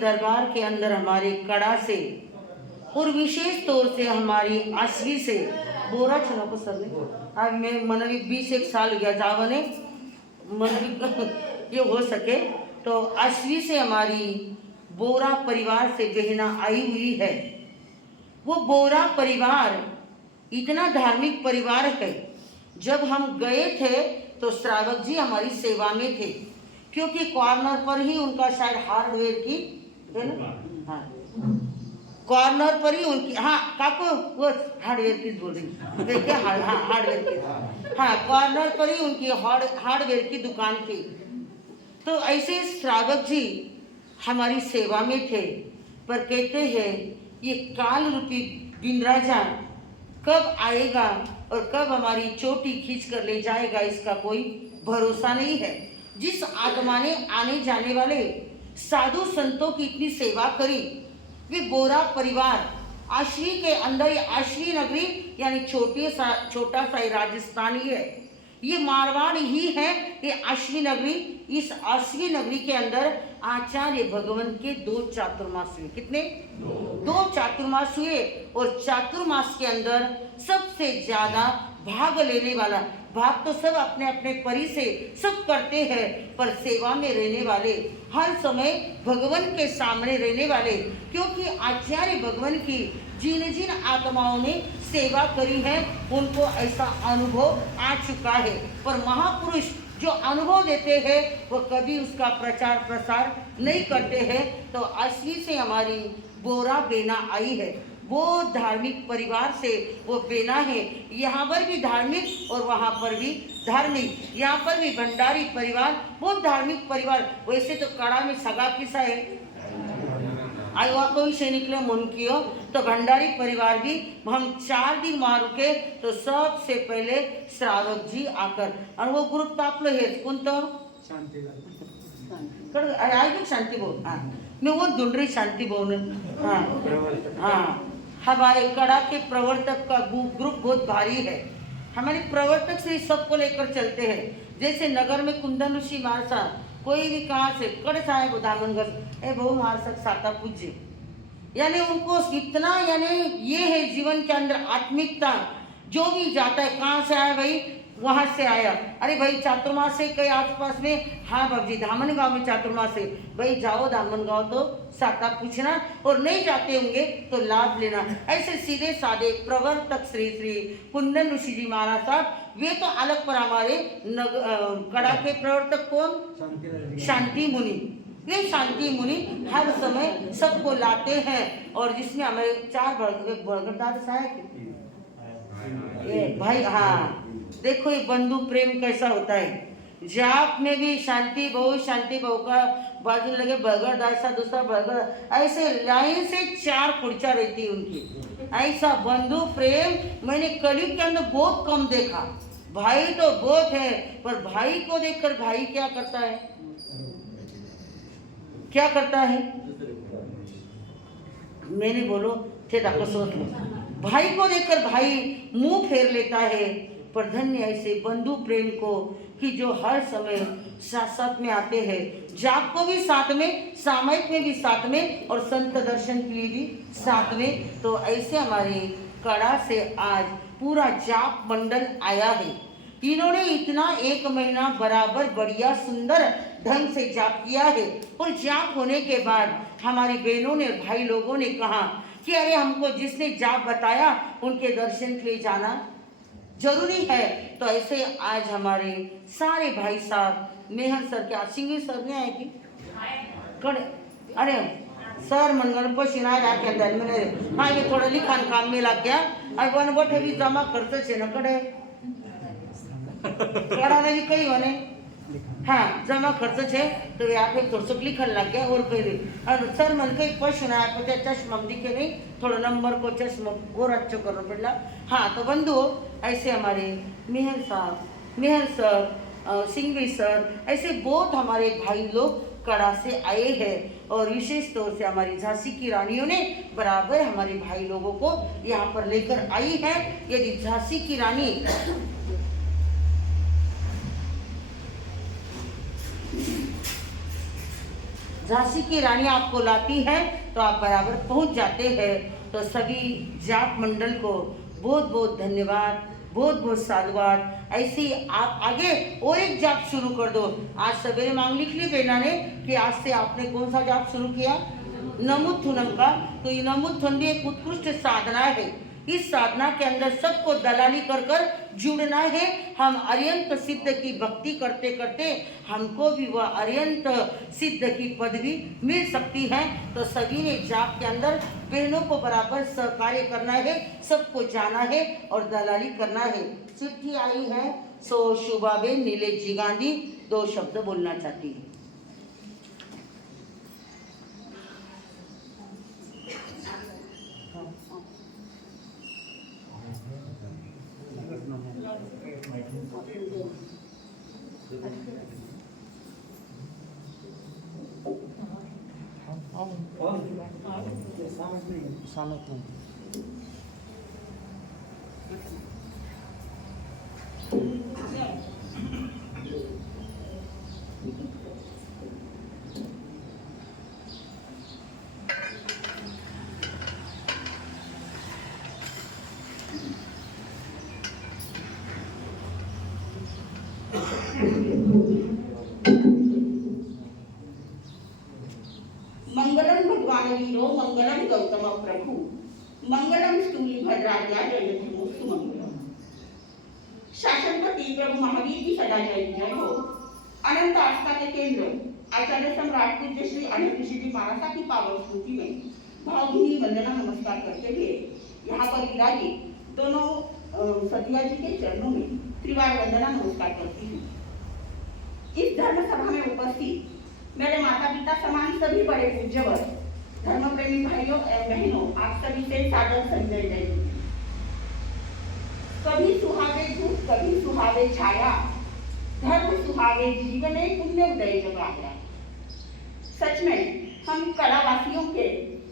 दरबार के अंदर हमारे कड़ा से और विशेष तौर से हमारी आश्वी से बोरा छनो को सर ने अब मैं मनवी 21 साल गया जावने मनवी ये हो सके तो आश्वी से हमारी बोरा परिवार से बहना आई हुई है। वो बोरा परिवार इतना धार्मिक परिवार है। जब हम गए थे तो श्रावक जी हमारी सेवा में थे, क्योंकि कॉर्नर पर ही उनका शायद हार्डवेयर की है ना, हाँ कॉर्नर पर ही उनकी, हाँ काको वो हार्डवेयर की बोल रही देखिए, हार्डवेयर की, हाँ कॉर्नर पर ही उनकी हार्डवेयर की दुकान थी। तो ऐसे श्रावक जी हमारी सेवा में थे, पर कहते हैं ये काल रूपी बिंद्राजा कब आएगा और कब हमारी चोटी खींच कर ले जाएगा इसका कोई भरोसा नहीं है। जिस आत्मा ने आने जाने वाले साधु संतों की इतनी सेवा करी, वे बोरा परिवार आश्वी के अंदर, आश्वी नगरी यानी छोटा सा राजस्थान ही है, ये मारवाड़ ही है ये आश्वी नगरी। इस आश्वी नगरी के अंदर आचार्य भगवान के 2 चातुर्मास हुए। कितने? 2 चातुर्मास हुए। और चातुर्मास के अंदर सबसे ज्यादा भाग लेने वाला, भाग तो सब अपने अपने परी से सब करते हैं, पर सेवा में रहने वाले, हर समय भगवान के सामने रहने वाले, क्योंकि आचार्य भगवान की जिन जिन आत्माओं ने सेवा करी है उनको ऐसा अनुभव आ चुका है। पर महापुरुष जो अनुभव देते हैं वो कभी उसका प्रचार प्रसार नहीं करते हैं। तो अश्वी से हमारी बोरा बेना आई है, वो धार्मिक परिवार से वो बेना है। यहाँ पर भी धार्मिक और वहाँ पर भी धार्मिक, यहाँ पर भी भंडारी परिवार, बहुत धार्मिक परिवार। वैसे तो कड़ा में सगा किसा है आयुवा को विषय निकले मन कियो, तो भंडारी परिवार भी हम 4 दिन वहाँ रुके। तो सबसे पहले श्रावक जी आकर, और वो ग्रुप तो आप लोग है कौन तो शांति शांति बोल, हाँ मैं वो ढूंढ रही शांति बोल, हाँ हाँ हमारे कड़ा के प्रवर्तक का ग्रुप बहुत भारी है। हमारे प्रवर्तक से सबको लेकर चलते हैं। जैसे नगर में कुंदन ऋषि मारसा, कोई भी कहाँ से कड़ साहेब दामनगढ़ ए बहु मारसक साता पूज्य, यानी उनको इतना, यानी ये है जीवन के अंदर आत्मिकता। जो भी जाता है कहाँ से आया भाई, वहाँ से आया, अरे भाई चातुर्मास से कई आसपास में, हाँ बाबूजी धामन गांव में चातुर्मास से, भाई जाओ धामन गांव तो साता पूछना, और नहीं जाते होंगे तो लाभ लेना। ऐसे सीधे साधे प्रवर्तक श्री श्री कुंदन ऋषि जी महाराज साहब, वे तो अलग पर हमारे कड़ा के प्रवर्तक कौन, शांति मुनि। वे शांति मुनि हर समय सबको लाते हैं। और जिसमें हमारे 4 बरगदार साहब भाई, हाँ देखो ये बंधु प्रेम कैसा होता है। जाप में भी शांति बहु का बाजू लगे बरगद ऐसा, दूसरा बरगद, ऐसे लाइन से 4 कुर्चा रहती है उनकी। ऐसा बंधु प्रेम मैंने कलयुग के अंदर बहुत कम देखा। भाई तो बहुत है, पर भाई को देखकर भाई क्या करता है, क्या करता है, मैंने बोलो थे आपको सोच लो, भाई को देखकर भाई मुंह फेर लेता है। पर धन्य ऐसे बंधु प्रेम को कि जो हर समय साथ में आते हैं, जाप को भी साथ में, सामयिक में भी साथ में, और संत दर्शन के लिए भी साथ में। तो ऐसे हमारे कड़ा से आज पूरा जाप मंडल आया है। इन्होंने इतना 1 महीना बराबर बढ़िया सुंदर ढंग से जाप किया है। और जाप होने के बाद हमारी बहनों ने, भाई लोगों ने कहा कि अरे हमको जिसने जाप बताया उनके दर्शन के लिए जाना जरूरी है। तो ऐसे आज हमारे सारे भाई साहब, मेहर सर के सिंगी सर ने आए कि कड़े, अरे सर मनगन पर शिनाय जाके अंदर में, हाँ ये थोड़ा लिखान काम में लग गया। अब वन बट भी जमा करते छे न कड़े कड़ा ने भी कही वने, हाँ जमा खर्च छे तो यहाँ पे थोड़ा लिखन लग गया। और पहले और सर मन के क्वेश्चन आया पता चश्मा दिखे नहीं, थोड़ा नंबर को चश्मा और अच्छो करना पड़ा। हाँ तो बंधु ऐसे हमारे मेहर साहब, मेहर सर, सिंघवी सर, ऐसे बहुत हमारे भाई लोग कड़ा से आए हैं। और विशेष तौर से हमारी झांसी की रानियों ने बराबर हमारे भाई लोगों को यहाँ पर लेकर आई है। यदि झांसी की रानी झांसी की रानी आपको लाती है तो आप बराबर पहुंच जाते हैं। तो सभी जाप मंडल को बहुत बहुत धन्यवाद, बहुत बहुत साधुवाद। ऐसे ही आप आगे और एक जाप शुरू कर दो। आज सवेरे मांग लिख ली बेना ने कि आज से आपने कौन सा जाप शुरू किया, नमुत्थुनम का। तो ये नमुत्थुन भी एक उत्कृष्ट साधना है। इस साधना के अंदर सबको दलाली कर कर जुड़ना है। हम अरियंत सिद्ध की भक्ति करते करते हमको भी वह अरियंत सिद्ध की पदवी मिल सकती है। तो सभी ने जाप के अंदर बहनों को बराबर सहकार्य करना है, सबको जाना है और दलाली करना है। चिट्ठी आई है, सो शुभाबेन नीलेश जी गांधी 2 शब्द बोलना चाहती है। मंगलम भगवान वीरो मंगलम गौतम प्रभु मंगलम स्तूली भद्राजा जय धर्मोस्तु मंगलम। शासनपति प्रभु महावीर की सदा जय जय हो। अनंत आस्था के केंद्र आचार्य सम्राट पूज्य श्री अनंत ऋषि महाराज की पावन स्मृति में भावभीनी वंदना नमस्कार करते हुए यहाँ पर विराजित दोनों सतिया जी के चरणों में त्रिवार वंदना नमस्कार करती हूँ। इस धर्म सभा में उपस्थित मेरे माता पिता समान सभी बड़े पूज्यवर धर्म प्रेमी भाइयों एवं बहनों, आप सभी से सादर संजय जय। कभी सुहावे धूप कभी सुहावे छाया, धर्म सुहावे जीवन पुण्य उदय जगाया। सच में हम कलावासियों के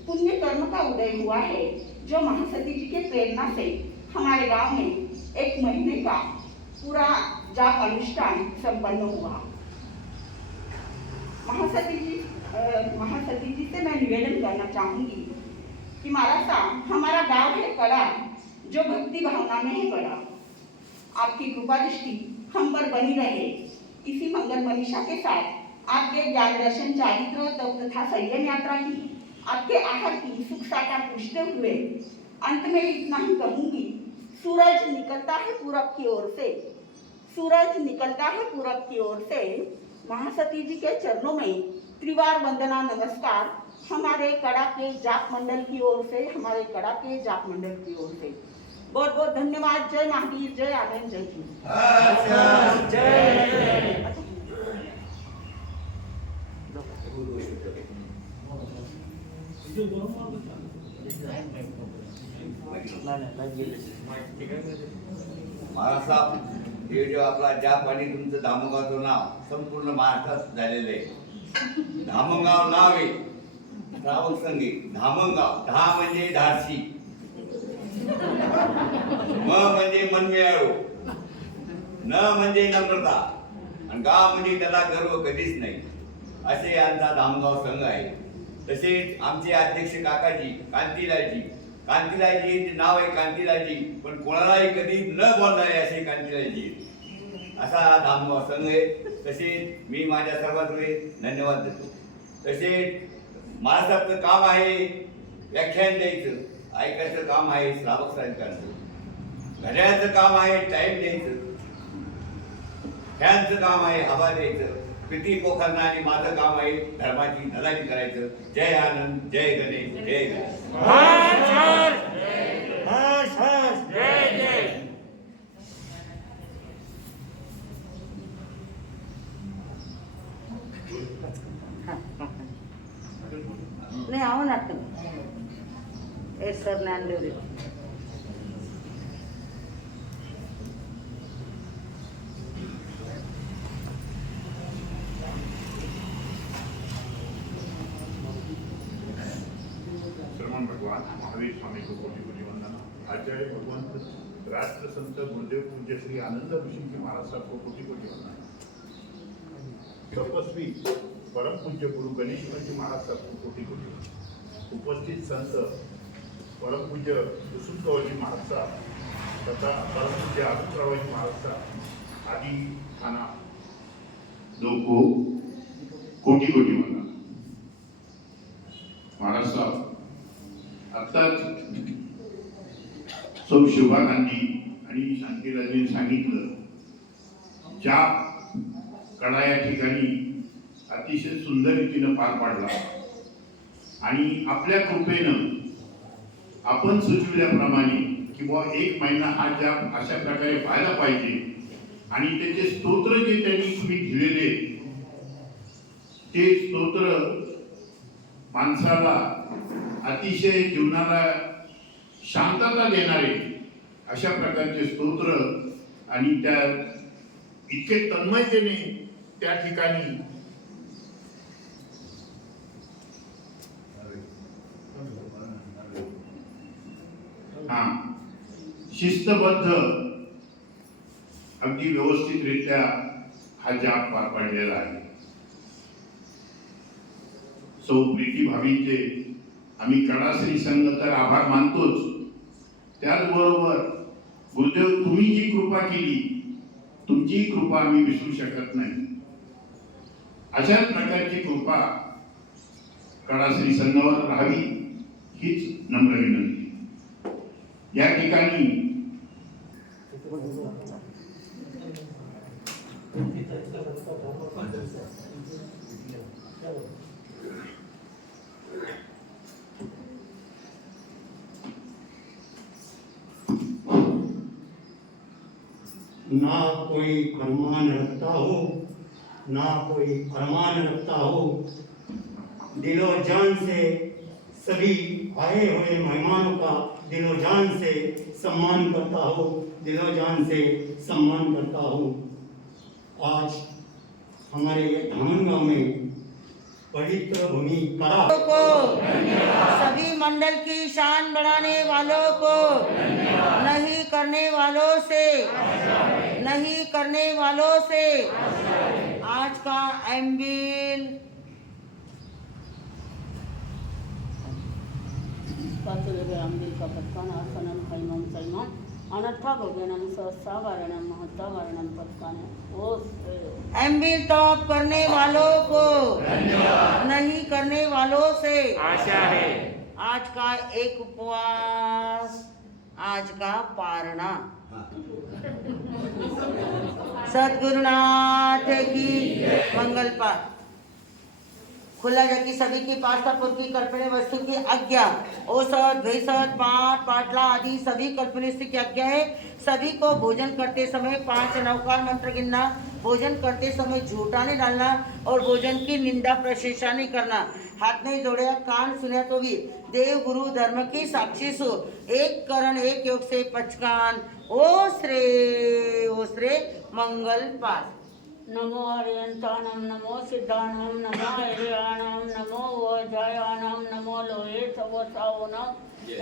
पुण्य कर्म का उदय हुआ है, जो महासती जी के प्रेरणा से हमारे गांव में 1 महीने का पूरा जाप अनुष्ठान संपन्न हुआ। महासती जी से मैं निवेदन करना चाहूंगी कि महाराज साहब, हमारा गांव है कड़ा, जो भक्ति भावना में है बड़ा। आपकी कृपा दृष्टि हम पर बनी रहे। इसी मंगल मनीषा के साथ आपके ज्ञान दर्शन चारित्र तथा संयम यात्रा की, आपके आहार की सुख साकार पूछते हुए अंत में इतना ही कहूंगी, सूरज निकलता है पूरब की ओर से, सूरज निकलता है पूरब की ओर से। महासती जी के चरणों में त्रिवार वंदना नमस्कार हमारे कड़ा के जाप मंडल की ओर से, हमारे कड़ा के जाप मंडल की ओर से बहुत बहुत धन्यवाद। जय महावीर, जय आनंद, जय जी। महाराज साहेब, हे जो आपला जाप आणि तुमचं धामणगावचं नाव संपूर्ण महाराष्ट्रात झालेलं आहे। धामणगाव नाव आहे श्रावक संगीत धामणगाव। धा म्हणजे धाडसी, म म्हणजे मनमिळावू, न म्हणजे नम्रता आणि गाव म्हणजे त्याला गर्व कधीच नाही, असे आमचा धामणगाव संघ आहे। तसेच आमचे अध्यक्ष काकाजी कांतीलालजी नाव आहे कांतीलालजी, पण कोणालाही कधी न बोलणारे असे कांतीलालजी, असा धामणगाव संघ आहे। तसेच मी माझ्या सर्वांकडे धन्यवाद देतो। तसेच महाराष्ट्राचं काम आहे व्याख्यान द्यायचं, ऐकायचं काम आहे श्रावक साहेबांचं, घड्याळाचं काम आहे टाईम द्यायचं, फॅनचं काम आहे हवा द्यायचं, पिठी पोखरणं आणि माझं काम आहे धर्माची दलाली करायचं। जय आनंद, जय गणेश, जय गणेश। नहीं आओ ना तुम सर ज्ञानदेव रे। श्रमण भगवान महावीर स्वामी को कोटि कोटि वंदना। आचार्य भगवंत राष्ट्र संत गुरुदेव पूज्य श्री आनंद ऋषि जी महाराज साहब को कोटि कोटि वंदना। तपस्वी परमपूज्य गुरु गणेशजी महाराज कोटी कोटी उपस्थित संत परमपूज्य कुसुमकवळजी महाराज तथा परमपूज्य आदित्यरावजी महाराज आदी खाना लोको कोटी कोटी म्हणा महाराज आत्ताच सौ शोभा गांधी आणि शांतीराजेंनी सांगितलं ज्या कडा या ठिकाणी अतिशय सुंदर रीतीनं पार पाडला आणि आपल्या कृपेनं आपण सुचविल्याप्रमाणे किंवा 1 महिना हा ज्या अशा प्रकारे व्हायला पाहिजे आणि त्याचे स्तोत्र जे त्यांनी तुम्ही दिलेले ते स्तोत्र माणसाला अतिशय जीवनाला शांतता देणारे अशा प्रकारचे स्तोत्र आणि त्या इतके तन्मयतेने त्या ठिकाणी शिस्तबद्ध अगदी व्यवस्थितरित्या हा जाप पार पाडलेला आहे. सौ प्रीती भावींचे आम्ही कडाश्री संघ तर आभार मानतोच, त्याचबरोबर गुरुदेव तुम्ही जी कृपा केली तुमची कृपा आम्ही विसरू शकत नाही. अशाच प्रकारची कृपा कडाश्री संघावर राहावी हीच नम्र विनंती. या ठिकाणी ना कोई फरमान रखता हो ना कोई फरमान रखता हो, दिलो जान से सभी आए हुए मेहमानों का दिलो जान से सम्मान करता हो, दिलो जान से सम्मान करता हो. आज हमारे धामनगांव में पवित्र भूमि कड़ा को सभी मंडल की शान बढ़ाने वालों को नहीं करने वालों से आज का एम्बिल का पत्कानासनं कैमं सैमं अनथा भोजनं सहसा वारणं महत्ता वारणं पत्काने ओ एम्बिल तौब करने वालों को नहीं करने वालों से आशा है. आज का एक उपवास, आज का पारणा. सद्गुरुनाथ की मंगल पाठ. खुला जाकी सभी की पाष्टापूर्ती कल्पने वस्तु की आज्ञा, औसत भेसत पाठ पाटला आदि सभी कल्पनिष्ठ की आज्ञा है. सभी को भोजन करते समय 5 नवकार मंत्र गिनना, भोजन करते समय झूठा नहीं डालना और भोजन की निंदा प्रशंसा नहीं करना. हाथ नहीं जोड़े, कान सुने तो भी देव गुरु धर्म की साक्षी सो. एक करण एक योग से पचकान. ओ श्रे मंगल पाठ. नमो हरियंतानम नमो सिद्धानम नमो हरियाणम नमो वजायानम नमो लोहे सवसावनम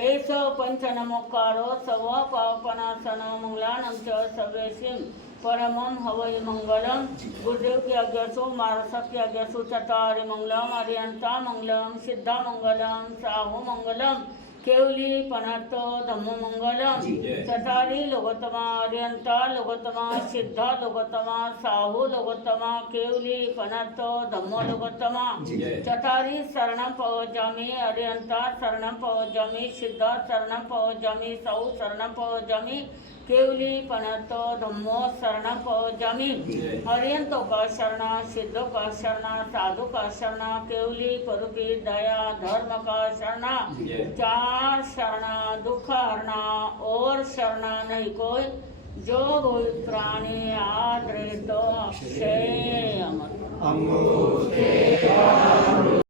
एस पंच नमोकारो सव पावपनासन मंगलानम च सर्वेशिम परमम हवै मंगलम. गुरुदेव की आज्ञा सो मारसक की आज्ञा सो चतारि मंगलम हरियंता मंगलम सिद्धा मंगलम साहु मंगलम केवली पनतो धम्मो मंगलम. चतारी लोगोत्तमा हरियंता लोगोत्तमा सिद्धा लोगोत्तमा साहु लोगोत्तमा केवली पनतो धम्मो लोगोत्तमा. चतारी शरणं पवजामि हरियंता शरणं पवजामि सिद्धा शरणं पवजामि साहु शरणं पवजामि केवली पनतो धम्मो शरणं पवजामि. हरियंतो का शरणा सिद्धो का शरणा साधु का शरणा केवली परुपी दया धर्म का शरणा. 4 शरणा दुख हरना और शरणा नहीं कोई, जो कोई प्राणी आदरे तो अक्षय अमर.